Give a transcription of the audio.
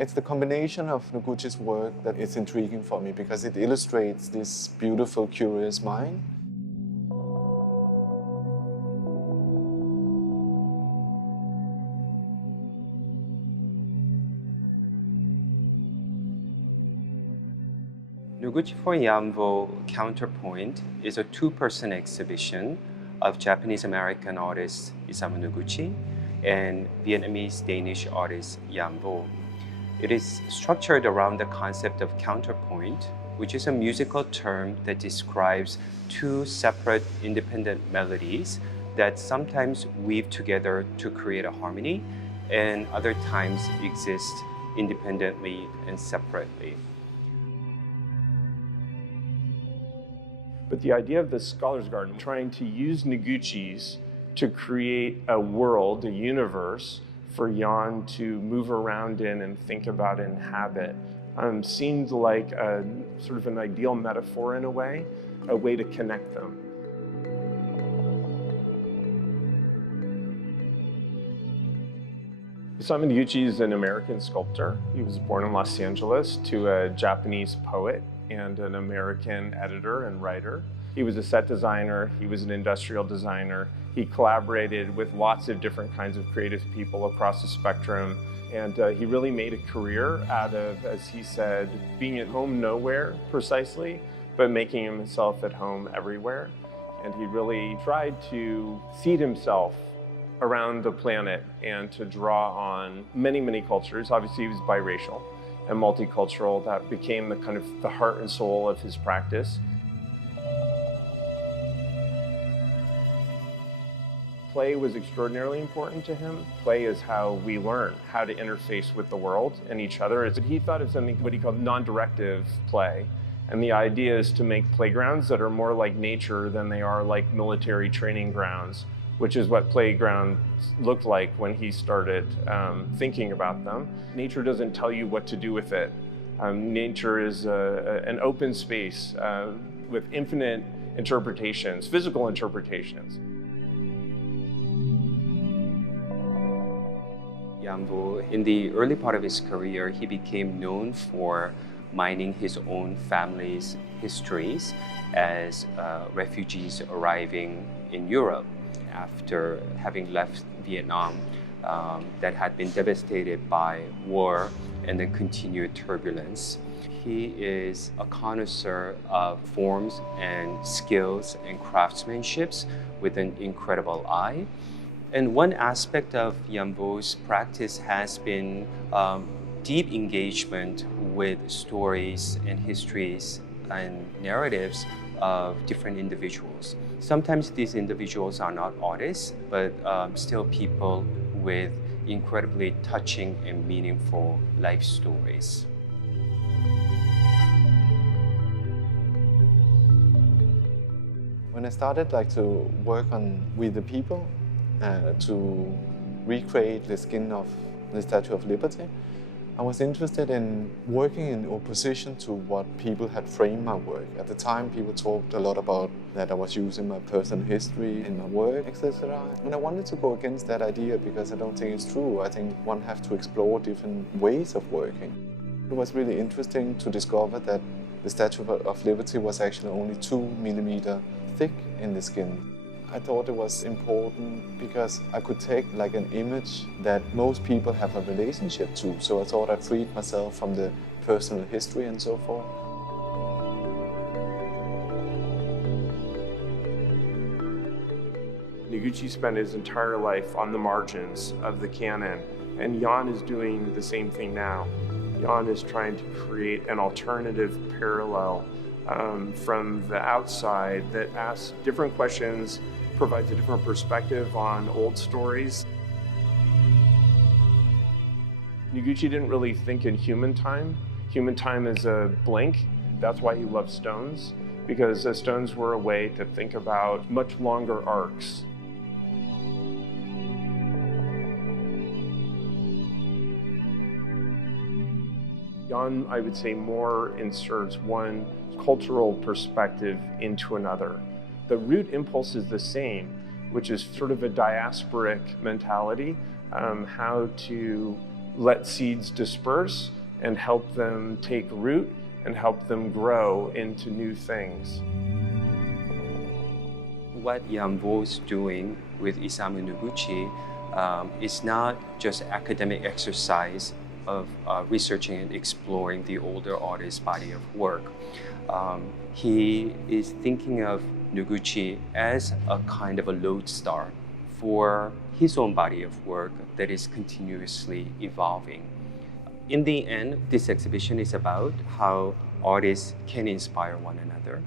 It's the combination of Noguchi's work that is intriguing for me because it illustrates this beautiful, curious mind. Noguchi for Danh Vo Counterpoint is a two-person exhibition of Japanese-American artist Isamu Noguchi and Vietnamese-Danish artist Danh Vo. It is structured around the concept of counterpoint, which is a musical term that describes two separate independent melodies that sometimes weave together to create a harmony and other times exist independently and separately. But the idea of the Scholar's Garden, trying to use Noguchi's to create a world, a universe, for Jan to move around in and think about and inhabit, seemed like a sort of an ideal metaphor in a way to connect them. Isamu Noguchi is an American sculptor. He was born in Los Angeles to a Japanese poet and an American editor and writer. He was a set designer, he was an industrial designer. He collaborated with lots of different kinds of creative people across the spectrum. And he really made a career out of, as he said, being at home nowhere precisely, but making himself at home everywhere. And he really tried to seed himself around the planet and to draw on many, many cultures. Obviously, he was biracial and multicultural. That became the kind of the heart and soul of his practice. Play was extraordinarily important to him. Play is how we learn how to interface with the world and each other. He thought of something what he called non-directive play. And the idea is to make playgrounds that are more like nature than they are like military training grounds, which is what playgrounds looked like when he started thinking about them. Nature doesn't tell you what to do with it. Nature is an open space with infinite interpretations, physical interpretations. Danh Vo, in the early part of his career, he became known for mining his own family's histories as refugees arriving in Europe after having left Vietnam that had been devastated by war and then continued turbulence. He is a connoisseur of forms and skills and craftsmanships with an incredible eye. And one aspect of Danh Vo's practice has been deep engagement with stories and histories and narratives of different individuals. Sometimes these individuals are not artists, but still people with incredibly touching and meaningful life stories. When I started to work on We the People, to recreate the skin of the Statue of Liberty, I was interested in working in opposition to what people had framed my work. At the time, people talked a lot about that I was using my personal history in my work, etc. And I wanted to go against that idea because I don't think it's true. I think one has to explore different ways of working. It was really interesting to discover that the Statue of Liberty was actually only 2 millimeters thick in the skin. I thought it was important because I could take an image that most people have a relationship to. So I thought I freed myself from the personal history and so forth. Noguchi spent his entire life on the margins of the canon, and Jan is doing the same thing now. Jan is trying to create an alternative parallel from the outside that asks different questions, provides a different perspective on old stories. Noguchi didn't really think in human time. Human time is a blank. That's why he loved stones, because stones were a way to think about much longer arcs. Jan, I would say, more inserts one cultural perspective into another. The root impulse is the same, which is sort of a diasporic mentality, how to let seeds disperse and help them take root and help them grow into new things. What Vo is doing with Isamu Noguchi is not just academic exercise of researching and exploring the older artist's body of work. He is thinking of Noguchi as a kind of a lodestar for his own body of work that is continuously evolving. In the end, this exhibition is about how artists can inspire one another.